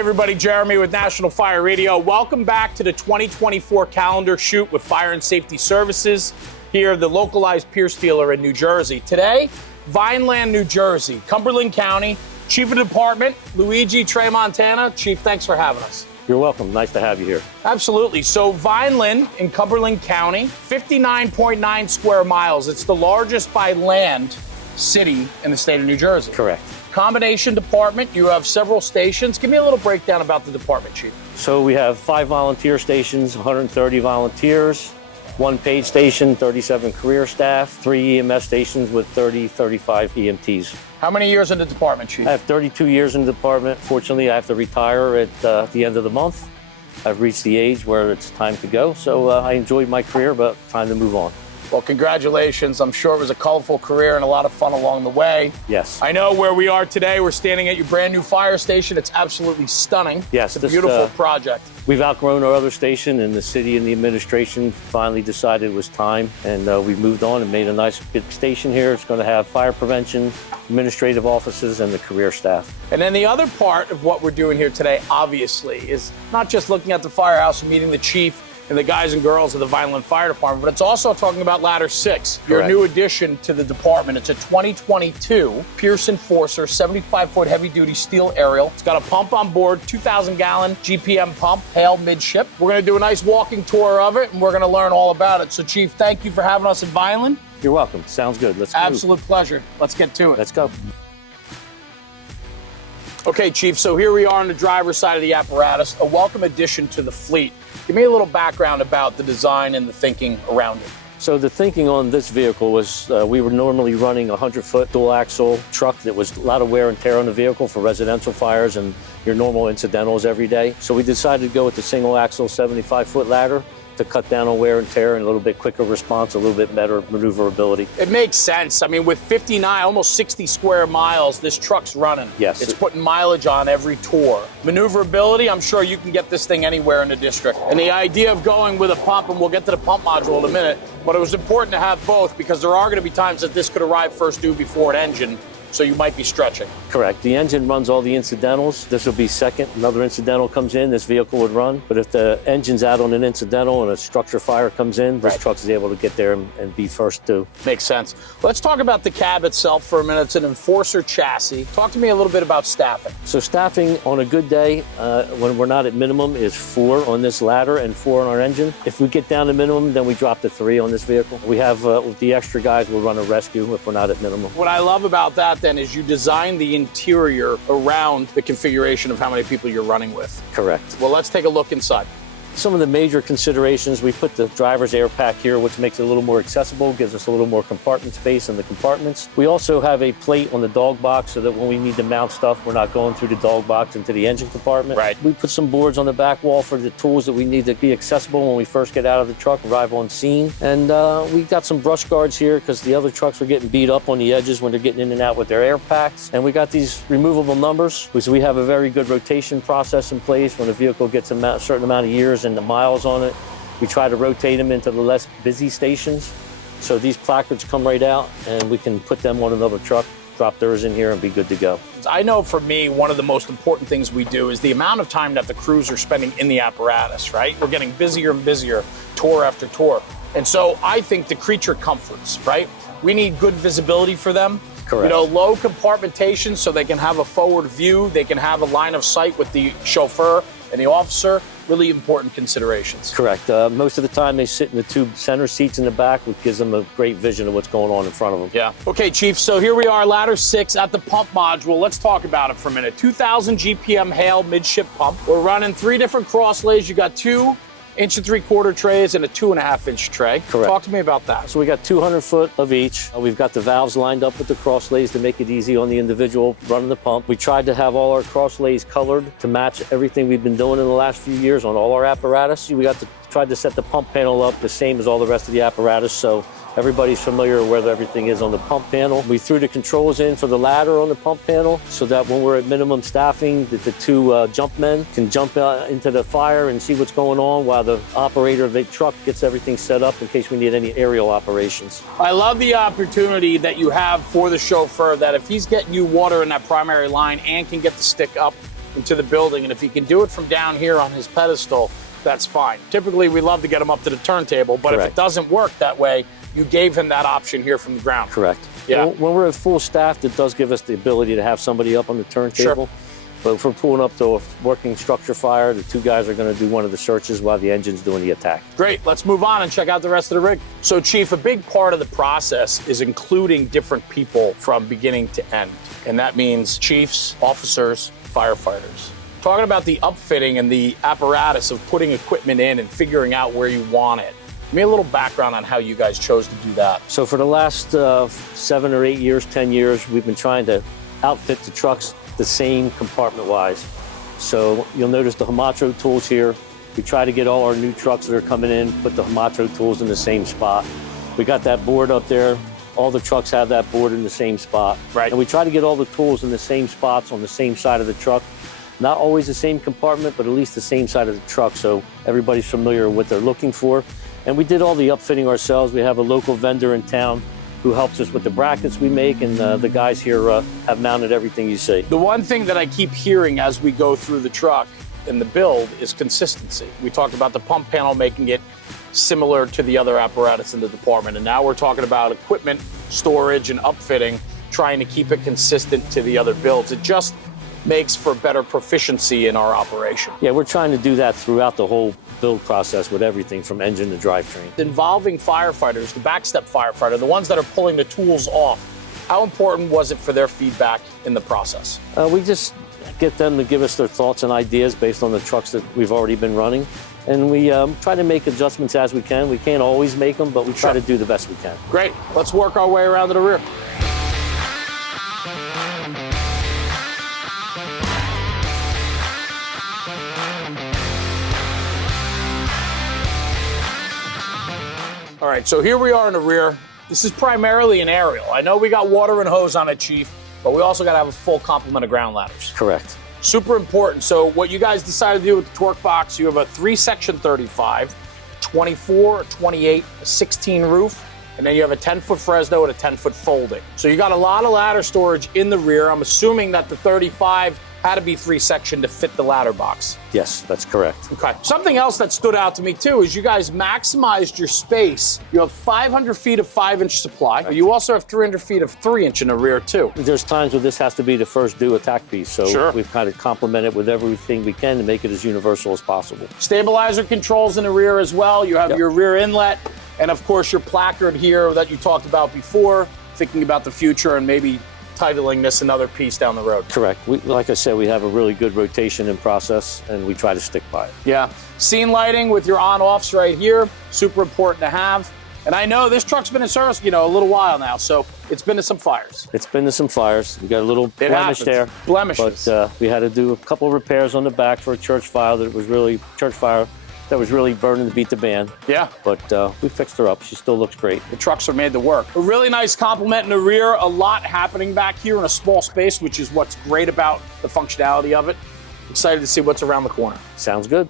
everybody, Jeremy with National Fire Radio. Welcome back to the 2024 calendar shoot with Fire and Safety Services here, the localized Pierce dealer in New Jersey. Today, Vineland, New Jersey, Cumberland County, Chief of Department, Luigi Tramontana. Chief, thanks for having us. You're welcome. Nice to have you here. Absolutely. So Vineland in Cumberland County, 59.9 square miles. It's the largest by land city in the state of New Jersey. Correct. Combination department. You have several stations. Give me a little breakdown about the department, Chief. So we have 5 volunteer stations, 130 volunteers, 1 paid station, 37 career staff, 3 EMS stations with 35 EMTs. How many years in the department, Chief? I have 32 years in the department. Fortunately, I have to retire at the end of the month. I've reached the age where it's time to go. So I enjoyed my career, but time to move on. Well, congratulations. I'm sure it was a colorful career and a lot of fun along the way. Yes. I know where we are today. We're standing at your brand new fire station. It's absolutely stunning. Yes. It's a beautiful project. We've outgrown our other station, and the city and the administration finally decided it was time, and we moved on and made a nice big station here. It's going to have fire prevention, administrative offices, and the career staff. And then the other part of what we're doing here today, obviously, is not just looking at the firehouse and meeting the chief and the guys and girls of the Vineland Fire Department, but it's also talking about Ladder 6, your new addition to the department. It's a 2022 Pierce Enforcer 75-foot heavy-duty steel aerial. It's got a pump on board, 2,000-gallon GPM pump, Hale midship. We're going to do a nice walking tour of it, and we're going to learn all about it. So, Chief, thank you for having us in Vineland. You're welcome. Sounds good. Let's go. Absolute pleasure. Let's get to it. Let's go. Okay, Chief, so here we are on the driver's side of the apparatus, a welcome addition to the fleet. Give me a little background about the design and the thinking around it. So the thinking on this vehicle was we were normally running a 100-foot dual-axle truck that was a lot of wear and tear on the vehicle for residential fires and your normal incidentals every day. So we decided to go with the single-axle 75-foot ladder to cut down on wear and tear and a little bit quicker response, a little bit better maneuverability. It makes sense. I mean, with 59, almost 60 square miles, this truck's running. Yes. It's putting mileage on every tour. Maneuverability, I'm sure you can get this thing anywhere in the district. And the idea of going with a pump, and we'll get to the pump module in a minute, but it was important to have both because there are going to be times that this could arrive first due before an engine. So you might be stretching. Correct. The engine runs all the incidentals. This will be second. Another incidental comes in, this vehicle would run. But if the engine's out on an incidental and a structure fire comes in, this truck is able to get there and be first due. Makes sense. Let's talk about the cab itself for a minute. It's an Enforcer chassis. Talk to me a little bit about staffing. So staffing on a good day, when we're not at minimum, is 4 on this ladder and 4 on our engine. If we get down to minimum, then we drop to 3 on this vehicle. We have the extra guys will run a rescue if we're not at minimum. What I love about that then is you design the interior around the configuration of how many people you're running with. Correct. Well, let's take a look inside. Some of the major considerations, we put the driver's air pack here, which makes it a little more accessible, gives us a little more compartment space in the compartments. We also have a plate on the dog box so that when we need to mount stuff, we're not going through the dog box into the engine compartment. Right. We put some boards on the back wall for the tools that we need to be accessible when we first get out of the truck, arrive on scene. And we got some brush guards here because the other trucks were getting beat up on the edges when they're getting in and out with their air packs. And we got these removable numbers, because we have a very good rotation process in place. When a vehicle gets a certain amount of years and the miles on it, we try to rotate them into the less busy stations. So these placards come right out and we can put them on another truck, drop theirs in here and be good to go. I know for me, one of the most important things we do is the amount of time that the crews are spending in the apparatus, right? We're getting busier and busier, tour after tour. And so I think the creature comforts, right? We need good visibility for them. Correct. You know, low compartmentation so they can have a forward view, they can have a line of sight with the chauffeur and the officer. Really important considerations. Correct. Most of the time they sit in the 2 center seats in the back, which gives them a great vision of what's going on in front of them. Yeah. Okay, Chief, so here we are, Ladder 6 at the pump module. Let's talk about it for a minute. 2,000 GPM Hale midship pump. We're running 3 different cross lays. You got 2 1 3/4 trays and a 2.5-inch tray. Correct. Talk to me about that. So we got 200 foot of each. We've got the valves lined up with the cross lays to make it easy on the individual running the pump. We tried to have all our cross lays colored to match everything we've been doing in the last few years on all our apparatus. We tried to set the pump panel up the same as all the rest of the apparatus, so everybody's familiar with where everything is on the pump panel. We threw the controls in for the ladder on the pump panel so that when we're at minimum staffing, that the 2 jump men can jump into the fire and see what's going on while the operator of the truck gets everything set up in case we need any aerial operations. I love the opportunity that you have for the chauffeur that if he's getting you water in that primary line and can get the stick up into the building. And if he can do it from down here on his pedestal, that's fine. Typically, we love to get him up to the turntable, but if it doesn't work that way, you gave him that option here from the ground. Correct. Yeah. When we're at full staff, it does give us the ability to have somebody up on the turntable. Sure. But if we're pulling up to a working structure fire, the two guys are going to do one of the searches while the engine's doing the attack. Great. Let's move on and check out the rest of the rig. So, Chief, a big part of the process is including different people from beginning to end. And that means chiefs, officers, firefighters. Talking about the upfitting and the apparatus of putting equipment in and figuring out where you want it. Give me a little background on how you guys chose to do that. So for the last 7 or 8 years, 10 years, we've been trying to outfit the trucks the same compartment-wise. So you'll notice the Hamatro tools here. We try to get all our new trucks that are coming in, put the Hamatro tools in the same spot. We got that board up there. All the trucks have that board in the same spot. Right. And we try to get all the tools in the same spots on the same side of the truck. Not always the same compartment, but at least the same side of the truck, so everybody's familiar with what they're looking for. And we did all the upfitting ourselves. We have a local vendor in town who helps us with the brackets we make, and the guys here have mounted everything you see. The one thing that I keep hearing as we go through the truck and the build is consistency. We talked about the pump panel making it similar to the other apparatus in the department, and now we're talking about equipment, storage, and upfitting, trying to keep it consistent to the other builds. It just makes for better proficiency in our operation. Yeah, we're trying to do that throughout the whole build process with everything from engine to drivetrain. Involving firefighters, the backstep firefighter, the ones that are pulling the tools off, how important was it for their feedback in the process? We just get them to give us their thoughts and ideas based on the trucks that we've already been running. And we try to make adjustments as we can. We can't always make them, but we try to do the best we can. Great. Let's work our way around to the rear. All right, so here we are in the rear. This is primarily an aerial. I know we got water and hose on it, Chief, but we also got to have a full complement of ground ladders. Correct. Super important. So what you guys decided to do with the torque box, you have a 3-section 35, 24, 28, a 16 roof, and then you have a 10-foot Fresno and a 10-foot folding. So you got a lot of ladder storage in the rear. I'm assuming that the 35 had to be 3-section to fit the ladder box. Yes, that's correct. Okay. Something else that stood out to me too is you guys maximized your space. You have 500 feet of 5-inch supply. You also have 300 feet of 3-inch in the rear too. There's times where this has to be the first due attack piece, so we've kind of complemented with everything we can to make it as universal as possible. Stabilizer controls in the rear as well. You have your rear inlet, and of course your placard here that you talked about before, thinking about the future and maybe titling this another piece down the road. Correct. Like I said, we have a really good rotation in process, and we try to stick by it. Yeah. Scene lighting with your on-offs right here, super important to have. And I know this truck's been in service, a little while now, so it's been to some fires. It's been to some fires. We got a little blemish there. Blemishes. But we had to do a couple of repairs on the back for a church fire that was really burning to beat the band. Yeah. But we fixed her up. She still looks great. The trucks are made to work. A really nice complement in the rear. A lot happening back here in a small space, which is what's great about the functionality of it. Excited to see what's around the corner. Sounds good.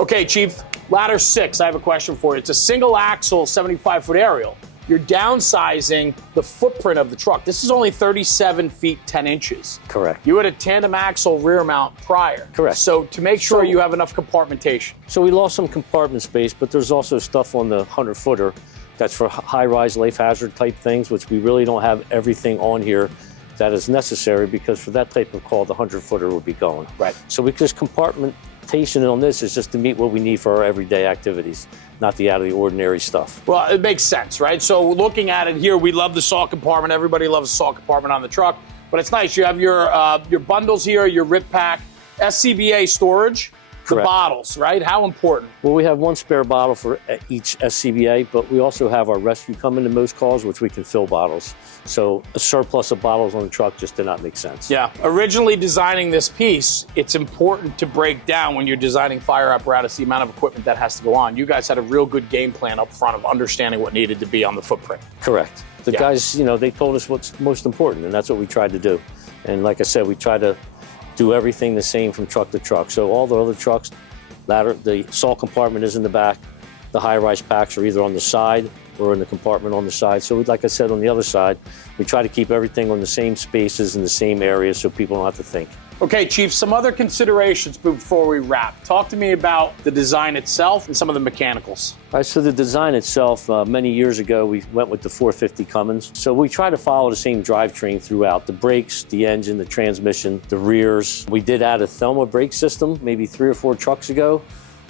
Okay, Chief, ladder 6, I have a question for you. It's a single axle 75-foot aerial. You're downsizing the footprint of the truck. This is only 37 feet 10 inches. Correct. You had a tandem axle rear mount prior. Correct. So to make sure you have enough compartmentation. So we lost some compartment space, but there's also stuff on the 100-footer that's for high-rise life hazard type things, which we really don't have everything on here that is necessary, because for that type of call, the 100-footer would be going. Right. So we just compartmentation on this is just to meet what we need for our everyday activities, not the out of the ordinary stuff. Well, it makes sense, right? So looking at it here, we love the saw compartment. Everybody loves the saw compartment on the truck, but it's nice. You have your bundles here, your rip pack, SCBA storage, the bottles, right? How important? Well, we have one spare bottle for each SCBA, but we also have our rescue coming to most calls, which we can fill bottles. So a surplus of bottles on the truck just did not make sense. Yeah. Originally designing this piece, it's important to break down when you're designing fire apparatus the amount of equipment that has to go on. You guys had a real good game plan up front of understanding what needed to be on the footprint. Correct. The guys, they told us what's most important, and that's what we tried to do. And like I said, we try to do everything the same from truck to truck. So all the other trucks, the saw compartment is in the back, The high-rise packs are either on the side or in the compartment on the side. So like I said, on the other side, we try to keep everything on the same spaces in the same areas so people don't have to think. Okay, Chief, some other considerations before we wrap. Talk to me about the design itself and some of the mechanicals. All right, so the design itself, many years ago, we went with the 450 Cummins. So we try to follow the same drivetrain throughout. The brakes, the engine, the transmission, the rears. We did add a Thelma brake system maybe 3 or 4 trucks ago.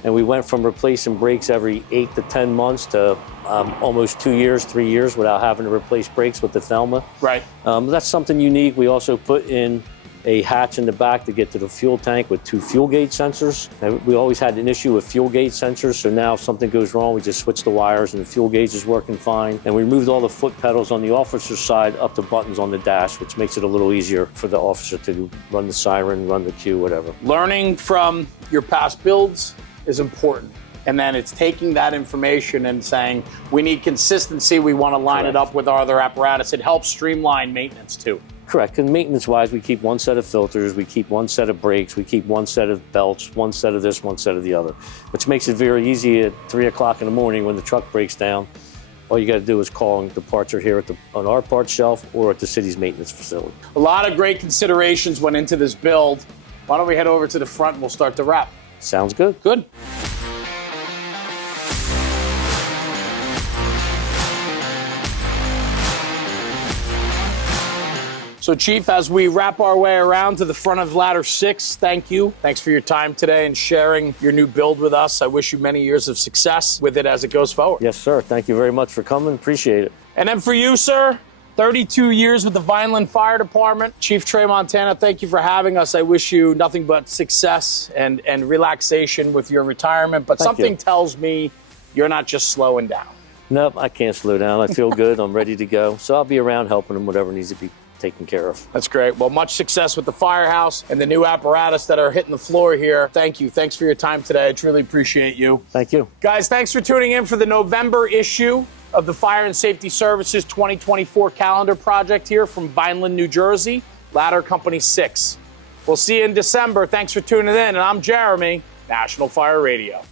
And we went from replacing brakes every 8 to 10 months to almost 2 years, 3 years without having to replace brakes with the Thelma. Right. That's something unique. We also put in a hatch in the back to get to the fuel tank with 2 fuel gauge sensors. And we always had an issue with fuel gauge sensors, so now if something goes wrong, we just switch the wires and the fuel gauge is working fine. And we moved all the foot pedals on the officer's side up to buttons on the dash, which makes it a little easier for the officer to run the siren, run the cue, whatever. Learning from your past builds is important. And then it's taking that information and saying, we need consistency, we want to line it up with our other apparatus. It helps streamline maintenance too. Correct, and maintenance-wise, we keep one set of filters, we keep one set of brakes, we keep one set of belts, one set of this, one set of the other, which makes it very easy at 3 o'clock in the morning when the truck breaks down. All you got to do is call, and the parts are here on our parts shelf or at the city's maintenance facility. A lot of great considerations went into this build. Why don't we head over to the front and we'll start the wrap. Sounds good. Good. So, Chief, as we wrap our way around to the front of ladder 6, thank you. Thanks for your time today and sharing your new build with us. I wish you many years of success with it as it goes forward. Yes, sir. Thank you very much for coming. Appreciate it. And then for you, sir, 32 years with the Vineland Fire Department. Chief Trey Montana, thank you for having us. I wish you nothing but success and relaxation with your retirement. But something tells me you're not just slowing down. Nope, I can't slow down. I feel good. I'm ready to go. So I'll be around helping them, whatever needs to be taken care of. That's great. Well, much success with the firehouse and the new apparatus that are hitting the floor here. Thank you. Thanks for your time today. I truly appreciate you. Thank you. Guys, thanks for tuning in for the November issue of the Fire and Safety Services 2024 calendar project here from Vineland, New Jersey, Ladder Company 6. We'll see you in December. Thanks for tuning in. And I'm Jeremy, National Fire Radio.